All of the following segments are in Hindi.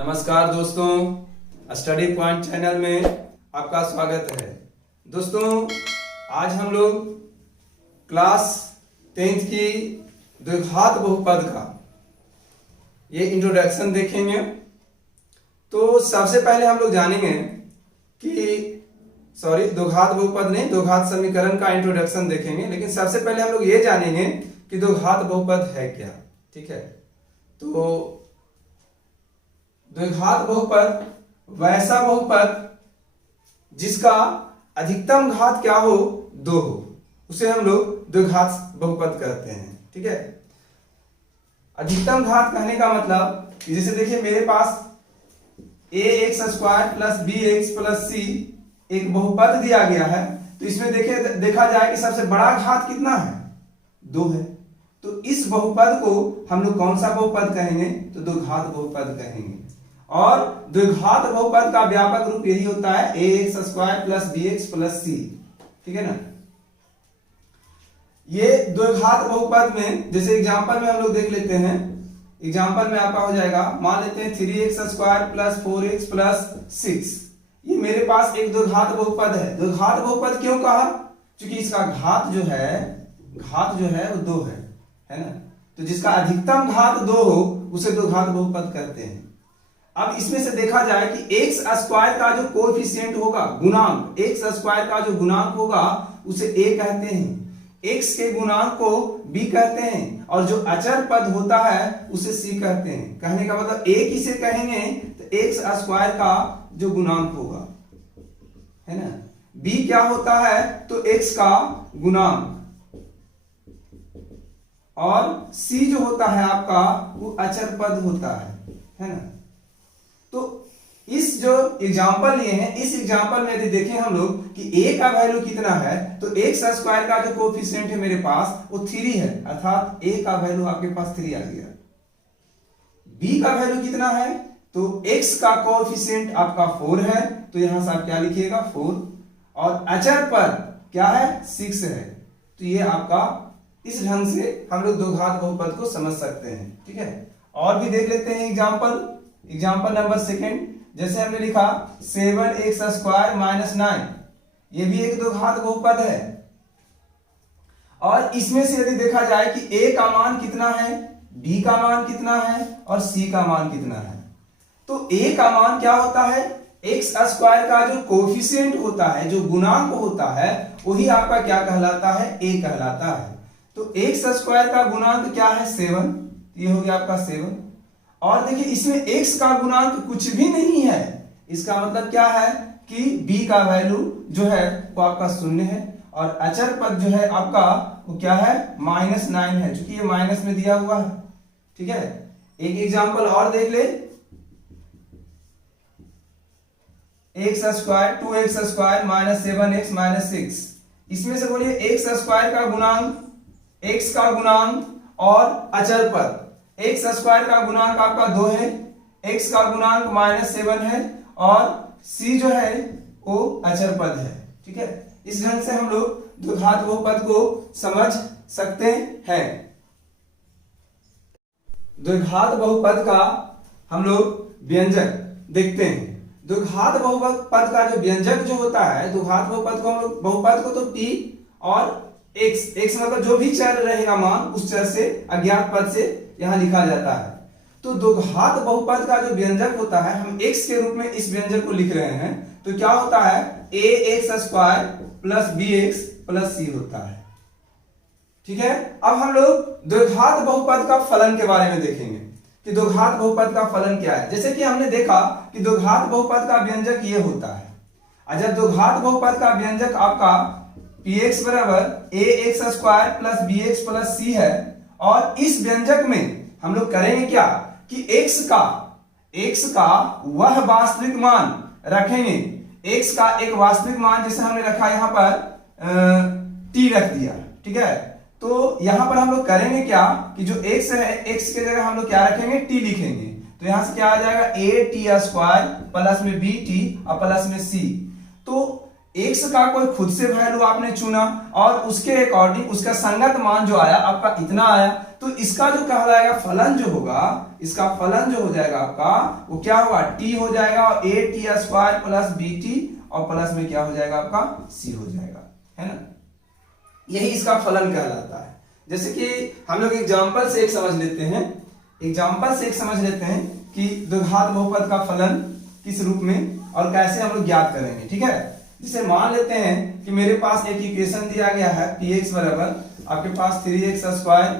नमस्कार दोस्तों, स्टडी पॉइंट चैनल में आपका स्वागत है। दोस्तों, आज हम लोग क्लास 10th की द्विघात बहुपद का ये इंट्रोडक्शन देखेंगे। तो सबसे पहले हम लोग जानेंगे कि द्विघात बहुपद नहीं, द्विघात समीकरण का इंट्रोडक्शन देखेंगे। लेकिन सबसे पहले हम लोग ये जानेंगे कि द्विघात बहुपद है क्या। ठीक है, तो द्विघात बहुपद वैसा बहुपद जिसका अधिकतम घात क्या हो, 2 हो, उसे हम लोग द्विघात बहुपद कहते हैं। ठीक है, अधिकतम घात कहने का मतलब कि जैसे देखिए मेरे पास ax² plus bx plus c एक बहुपद दिया गया है। तो इसमें देखा जाए कि सबसे बड़ा घात कितना है, 2 है। तो इस बहुपद को हम लोग कौन सा बहुपद कहेंगे, तो द्विघात बहुपद कहेंगे। और द्विघात बहुपद का व्यापक रूप यही होता है ax² plus bx plus c। ठीक है ना। ये द्विघात बहुपद में जैसे एग्जांपल में हम लोग देख लेते हैं। एग्जांपल में आपका हो जाएगा, मान लेते हैं 3x² प्लस 4x प्लस 6। ये मेरे पास एक द्विघात बहुपद है। द्विघात बहुपद क्यों कहा, क्योंकि इसका घात जो है वो 2 है ना। तो जिसका अधिकतम घात 2 हो उसे द्विघात बहुपद कहते हैं। अब इसमें से देखा जाए कि x² का जो कोएफिशिएंट होगा, गुणांक, x² का जो गुणांक होगा उसे a कहते हैं, x के गुणांक को b कहते हैं, और जो अचर पद होता है उसे c कहते हैं। कहने का मतलब a किसे कहेंगे, तो x² का जो गुणांक होगा, है ना। b क्या होता है, तो x का गुणांक, और c जो होता है आपका वो अचर पद होता है ना। तो इस जो एग्जाम्पल लिए हैं, इस एग्जाम्पल में यदि देखें हम लोग कि a का वैल्यू कितना है, तो x² का जो कोएफिशिएंट है मेरे पास वो 3 है, अर्थात a का वैल्यू आपके पास 3 आ गया। b का वैल्यू कितना है, तो x का कोएफिशिएंट आपका 4 है, तो यहां से आप क्या लिखिएगा, 4, और अचर पद क्या है, 6 है। तो ये आपका इस ढंग से हम लोग द्विघात बहुपद को समझ सकते हैं। ठीक है, और भी देख लेते हैं एग्जाम्पल नंबर 2। जैसे हमने लिखा 7x² माइनस 9, ये भी एक द्विघात बहुपद है। और इसमें से यदि देखा जाए कि a का मान कितना है, b का मान कितना है, और c का मान कितना है, तो a का मान क्या होता है, x² का जो कोएफिशिएंट होता है, जो गुणांक होता है, वही आपका क्या कहलाता है, a कहलाता है। तो x² का गुणांक क्या है, 7, ये हो गया आपका 7। और देखिए इसमें x का गुणांक कुछ भी नहीं है, इसका मतलब क्या है कि b का वैल्यू जो है वो आपका 0 है, और अचर पद जो है आपका वो क्या है, -9 है, क्योंकि ये माइनस में दिया हुआ है। ठीक है, एक एग्जांपल और देख ले, x² 2x² minus 7x minus 6। इसमें से बोलिए x² का गुणांक, x का गुणांक और अचर पद। x² का गुणांक आपका 2 है, x का गुणांक -7 है, और c जो है वो अचर पद है। ठीक है, इस ढंग से हम लोग द्विघात बहुपद को समझ सकते हैं। द्विघात बहुपद का हम लोग व्यंजक देखते हैं। द्विघात बहुपद का जो व्यंजक जो होता है, द्विघात बहुपद को हम लोग, बहुपद को तो p और x मतलब जो भी चर रहेगा मान, उस चर से अज्ञात पद से यहां लिखा जाता है। तो द्विघात बहुपद का जो व्यंजक होता है, हम x के रूप में इस व्यंजक को लिख रहे हैं, तो क्या होता है, ax² plus bx plus c होता है। ठीक है, अब हम लोग द्विघात बहुपद का फलन के बारे में देखेंगे कि द्विघात बहुपद का फलन क्या है। जैसे कि हमने देखा कि द्विघात बहुपद का व्यंजक ये होता है, और जब द्विघात बहुपद का व्यंजक आपका px बराबर ax² plus bx plus c है, और इस व्यंजक में हम लोग करेंगे क्या कि x का वह वास्तविक मान रखेंगे, x का एक वास्तविक मान, जैसे हमने रखा यहां पर t रख दिया। ठीक है, तो यहां पर हम लोग करेंगे क्या कि जो x है, x के जगह हम लोग क्या रखेंगे, t लिखेंगे। तो यहां से क्या आ जाएगा, at² प्लस में bt और प्लस में c। तो x का कोई खुद से वैल्यू आपने चुना और उसके अकॉर्डिंग उसका संगत मान जो आया आपका इतना आया, तो इसका जो कहलाएगा फलन जो होगा, इसका फलन जो हो जाएगा आपका वो क्या होगा, t हो जाएगा और a t square plus B T और प्लस में क्या हो जाएगा आपका c हो जाएगा, है ना। यही इसका फलन कहलाता है। जैसे कि हम लोग एग्जांपल से एक समझ लेते हैं, एग्जांपल से एक समझ लेते हैं कि द्विघात बहुपद का फलन किस रूप में और कैसे हम लोग ज्ञात करेंगे, ठीक है। जैसे मान लेते हैं कि मेरे पास एक इक्वेशन दिया गया है px बराबर आपके पास 3x स्क्वायर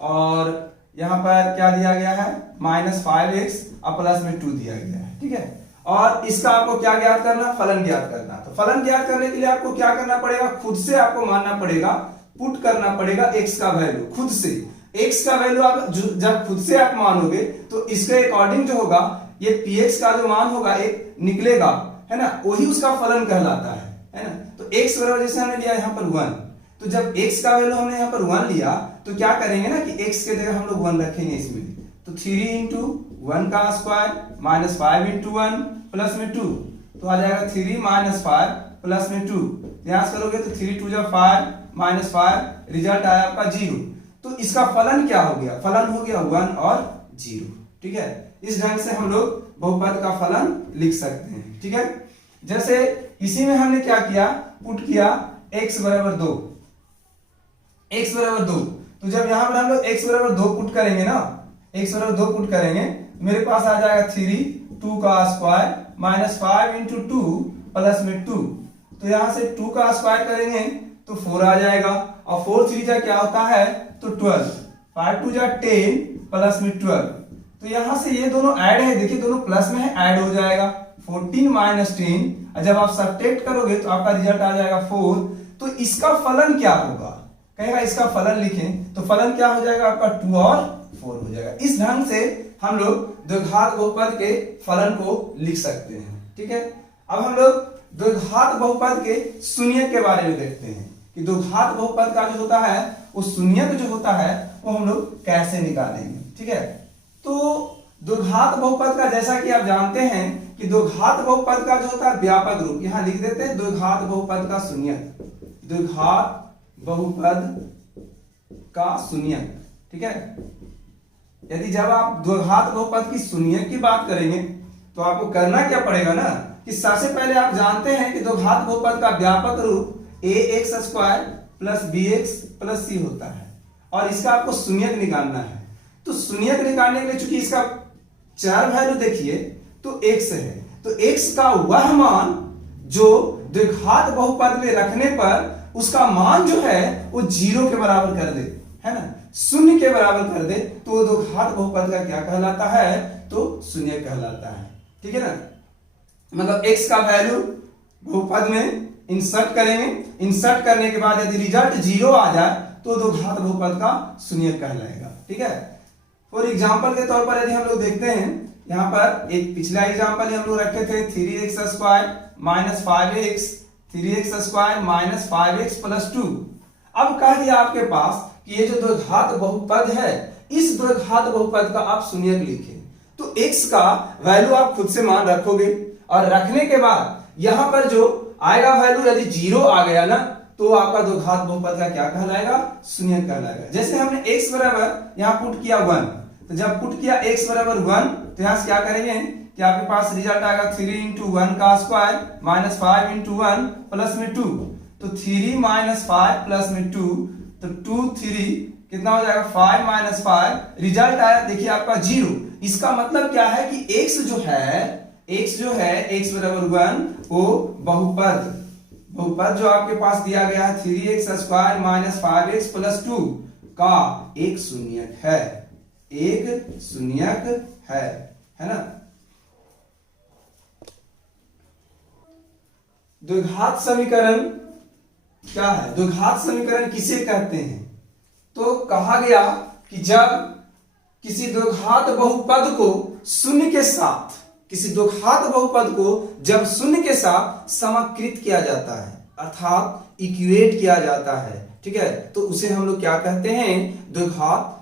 और यहाँ पर क्या दिया गया है -5x और प्लस में 2 दिया गया है, ठीक है। और इसका आपको क्या ज्ञात करना, फलन ज्ञात करना। तो फलन ज्ञात करने के लिए आपको क्या करना पड़ेगा, खुद से आपको मानना पड़ेगा, पुट करना पड़ेगा x का वैल्यू खुद से। x का वैल्यू आप जब खुद से आप मानोगे तो इसके अकॉर्डिंग जो होगा ये px का जो मान होगा एक निकलेगा, है ना, वही उसका फलन कहलाता है ना। तो x बराबर जैसे हमने लिया यहाँ पर 1, तो जब x का वैल्यू हमने यहाँ पर 1 लिया तो क्या करेंगे ना कि x के जगह हम लोग 1 रखेंगे इसमें, तो 3 इंटू 1 का स्क्वायर -5 इंटू 1 प्लस में 2, तो आ जाएगा 3 -5 प्लस में 2, प्रयास करोगे तो 3 2 5 -5, रिजल्ट आया आपका 0। तो इसका फलन क्या हो गया, फलन हो गया 1 और 0, ठीक है। इस ढंग से हम लोग बहुपद का फलन लिख सकते हैं, ठीक है। जैसे इसी में हमने क्या किया, पुट किया x बराबर 2, x बराबर 2, तो जब यहां पर हम लोग x बराबर 2 पुट करेंगे ना, x बराबर 2 पुट करेंगे मेरे पास आ जाएगा 3 2 का स्क्वायर -5 इंटू 2 प्लस में 2, तो यहां से 2 का स्क्वायर करेंगे तो 4 आ जाएगा और 4 3 जा क्या होता है तो 12, 5 2 जा 10 प्लस में 12, तो यहां से ये दोनों ऐड है, देखिए दोनों प्लस में है, ऐड हो जाएगा 14 - 10, और जब आप सब्ट्रैक्ट करोगे तो आपका रिजल्ट आ जाएगा 4। तो इसका फलन क्या होगा, कहेगा इसका फलन लिखें तो फलन क्या हो जाएगा आपका 2 और 4 हो जाएगा। इस ढंग से हम लोग द्विघात बहुपद के फलन को लिख सकते हैं, ठीक है। अब हम लोग द्विघात बहुपद के शून्यक के बारे में देखते हैं कि द्विघात बहुपद का जो होता है वो शून्यक जो होता है वो हम लोग कैसे निकालेंगे, ठीक है। तो द्विघात बहुपद का जैसा कि आप जानते हैं कि द्विघात बहुपद का जो होता है व्यापक रूप, यहां लिख देते हैं द्विघात बहुपद का शून्यक, द्विघात बहुपद का शून्यक, ठीक है। यदि जब आप द्विघात बहुपद की शून्यक की बात करेंगे तो आपको करना क्या पड़ेगा ना कि सबसे पहले आप जानते हैं कि द्विघात बहुपद का व्यापक रूप ax square plus bx plus c होता है और इसका आपको शून्यक निकालना है। तो शून्यक निकालने के लिए चूंकि इसका चर वैल्यू देखिए तो x है, तो x का वह मान जो द्विघात बहुपद में रखने पर उसका मान जो है वो 0 के बराबर कर दे, है ना, शून्य के बराबर कर दे, तो वो द्विघात बहुपद का क्या कहलाता है, तो शून्य कहलाता है, ठीक है ना। मतलब x का वैल्यू बहुपद में इंसर्ट करेंगे, इंसर्ट करने के बाद यदि रिजल्ट 0 आ जाए तो द्विघात बहुपद का शून्यक कहलाएगा, ठीक है। फॉर एग्जांपल के तौर पर यदि हम लोग देखते हैं, यहां पर एक पिछला एग्जांपल हम लोग रखे थे 3x square -5x, 3x square -5x plus 2। अब कह दिया आपके पास कि ये जो द्विघात बहुपद है इस द्विघात बहुपद का आप शून्यक लिखें, तो x का वैल्यू आप खुद से मान रखोगे और रखने के बाद यहां पर जो आएगा वैल्यू यदि 0 आ गया ना तो आपका द्विघात बहुपद का क्या कहलाएगा, शून्यक कहलाएगा। जैसे हमने x बराबर यहां पुट किया 1, तो जब पुट किया x बराबर 1 तो यहां से क्या करेंगे कि आपके पास रिजल्ट आएगा 3 इंटू 1 का स्क्वायर -5 इंटू 1 प्लस में 2, तो 3 -5 प्लस में 2, तो 2 3 कितना हो जाएगा 5 -5, रिजल्ट आया देखिए आपका 0। इसका मतलब क्या है कि x जो है x बराबर 1 वो बहुपद जो आपके पास दिया गया है 3x स्क्वायर -5x प्लस 2 का एक शून्यक है, एक शून्यक है ना। द्विघात समीकरण क्या है, द्विघात समीकरण किसे कहते हैं, तो कहा गया कि जब किसी द्विघात बहुपद को शून्य के साथ, किसी द्विघात बहुपद को जब शून्य के साथ समाकृत किया जाता है अर्थात इक्वेट किया जाता है, ठीक है, तो उसे हम लोग क्या कहते हैं, द्विघात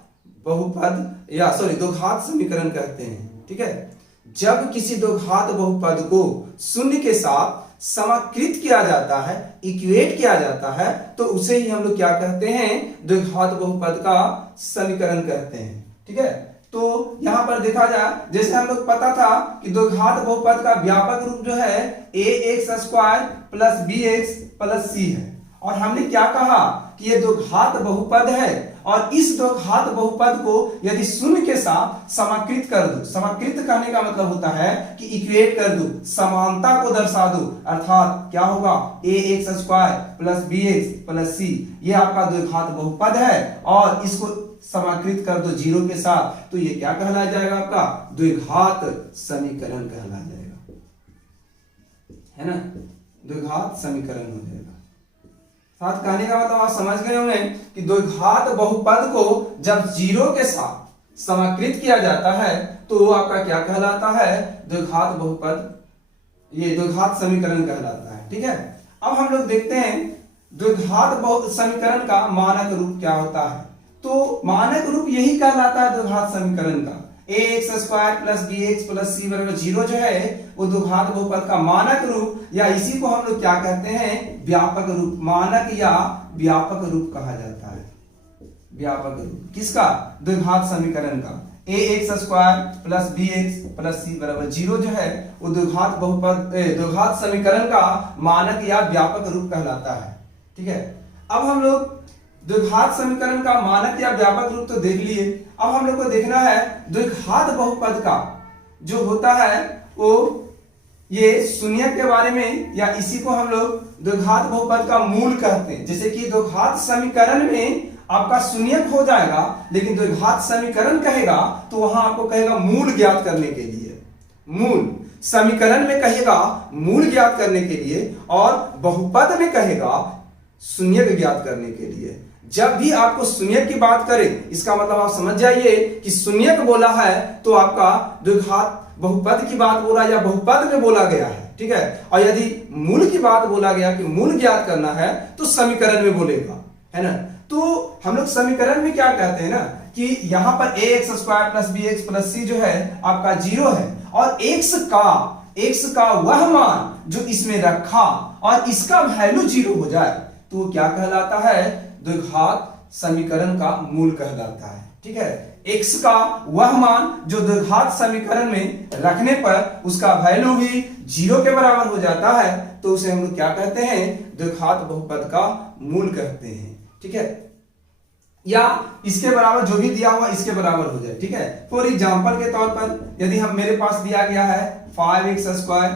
बहुपद या द्विघात समीकरण कहते हैं, ठीक है। जब किसी द्विघात बहुपद को शून्य के साथ समाकृत किया जाता है, इक्वेट किया जाता है, तो उसे ही हम लोग क्या कहते हैं, द्विघात बहुपद का समीकरण कहते हैं। ठीक है, तो यहां पर देखा जाए, जैसे हम लोग पता था कि द्विघात बहुपद का व्यापक रूप जो है ax² plus bx plus c है, और हमने क्या कहा कि ये द्विघात बहुपद है, और इस द्विघात बहुपद को यदि शून्य के साथ समाकृत कर दो, समाकृत करने का मतलब होता है कि इक्वेट कर दो, समानता को दर्शा दो, अर्थात क्या होगा, ax² plus bx plus c, ये आपका द्विघात बहुपद है, और इसको समाकृत कर दो जीरो के साथ, तो ये क्या कहला जाएगा, आपका द्विघात समीकरण कहला जाएगा, है ना, द्विघात समीकरण हो जाएगा। साथ कहने का मतलब आप समझ गए होंगे कि द्विघात बहुपद को जब जीरो के साथ समाकृत किया जाता है तो वो आपका क्या कहलाता है, द्विघात बहुपद, ये द्विघात समीकरण कहलाता है। ठीक है, अब हम लोग देखते हैं द्विघात समीकरण का मानक रूप क्या होता है। तो मानक रूप यही कहलाता है द्विघात समीकरण का, ax² plus bx plus c बराबर 0 जो है वो द्विघात बहुपद का मानक रूप, या इसी को हम लोग क्या कहते हैं, व्यापक रूप, मानक या व्यापक रूप कहा जाता है। व्यापक रूप किसका, द्विघात समीकरण का, ax² plus bx plus c बराबर 0 जो है वो द्विघात बहुपद द्विघात समीकरण का मानक या व्यापक रूप कहलाता है। ठीक है, अब हम लोग द्विघात समीकरण का मानक या व्यापक रूप तो देख लिए, अब हम लोग को देखना है द्विघात बहुपद का जो होता है वो ये शून्य के बारे में, या इसी को हम लोग द्विघात बहुपद का मूल कहते हैं। जैसे कि द्विघात समीकरण में आपका शून्य हो जाएगा, लेकिन द्विघात समीकरण कहेगा तो वहां आपको कहेगा मूल ज्ञात करने के लिए, मूल समीकरण में कहेगा मूल ज्ञात करने के लिए, और बहुपद में कहेगा शून्य ज्ञात करने के लिए। जब भी आपको शून्य की बात करें, इसका मतलब आप समझ जाइए कि शून्य बोला है तो आपका द्विघात बहुपद की बात बोला या बहुपद में बोला गया है। ठीक है, और यदि मूल की बात बोला गया कि मूल ज्ञात करना है तो समीकरण में बोलेगा, है ना। तो हम लोग समीकरण में क्या कहते हैं ना कि यहां पर ax² plus bx plus c जो है आपका 0 है, और x का वह मान जो इसमें रखा और इसका वैल्यू 0 हो जाए तो वो क्या कहलाता है, द्विघात समीकरण का मूल कहलाता है। ठीक है, x का वह मान जो द्विघात समीकरण में रखने पर उसका वैल्यू भी 0 के बराबर हो जाता है, तो उसे हम लोग क्या कहते हैं, द्विघात बहुपद का मूल कहते हैं। ठीक है, या इसके बराबर जो भी दिया हुआ इसके बराबर हो जाए। ठीक है, फॉर एग्जांपल के तौर पर यदि हम मेरे पास दिया गया है 5x²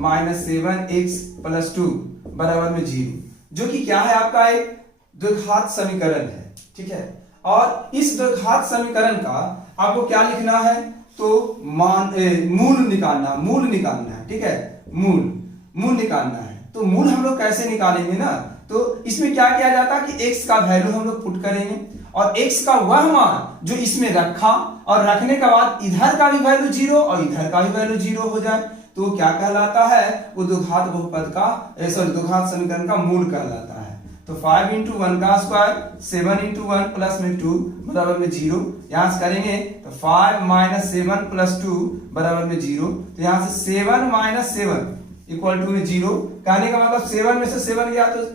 माइनस 7x प्लस 2 बराबर में 0, जो कि क्या है, आपका एक द्विघात समीकरण है। ठीक है, और इस द्विघात समीकरण का आपको क्या लिखना है, तो मूल निकालना है। ठीक है, मूल निकालना है। तो मूल हम लोग कैसे निकालेंगे ना, तो इसमें क्या किया जाता है कि x का वैल्यू हम लोग पुट करेंगे, और x का वह मान जो इसमें रखा और रखने के बाद इधर का भी वैल्यू 0 और इधर का भी वैल्यू 0 हो जाए तो क्या कहलाता है, वो द्विघात बहुपद का द्विघात समीकरण का मूल कहलाता है। तो 5 × 1 का स्क्वायर 7 × 1 प्लस में 2 बराबर में 0, यहां से करेंगे तो 5 - 7 + 2 बराबर में 0, तो यहां से 7 - 7 इक्वल टू में 0। कहने का मतलब 7 में से 7 गया तो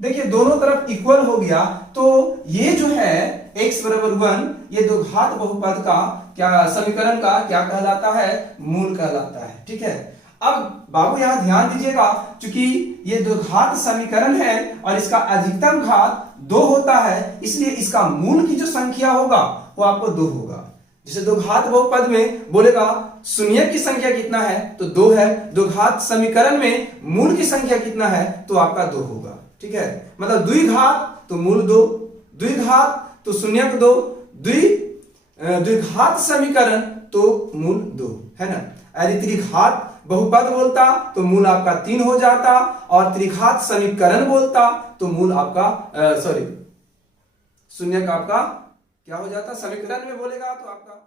देखिए दोनों तरफ इक्वल हो गया, तो ये जो है x बराबर 1 ये द्विघात बहुपद का क्या समीकरण का क्या कहलाता है, मूल कहलाता है। ठीक है, अब बाबू यहां ध्यान दीजिएगा, क्योंकि ये द्विघात समीकरण है और इसका अधिकतम घात 2 होता है, इसलिए इसका मूल की जो संख्या होगा वो आपको 2 होगा। जैसे द्विघात बहुपद में बोलेगा शून्य की संख्या कितना है तो 2 है, द्विघात समीकरण में मूल की संख्या कितना है तो आपका 2 होगा। ठीक है, मतलब द्विघात तो मूल 2, द्विघात तो शून्य 2, द्विघात समीकरण तो मूल 2, है ना। यदि त्रिघात बहुपद बोलता तो मूल आपका 3 हो जाता, और त्रिघात समीकरण बोलता तो मूल आपका शून्य का आपका क्या हो जाता, समीकरण में बोलेगा तो आपका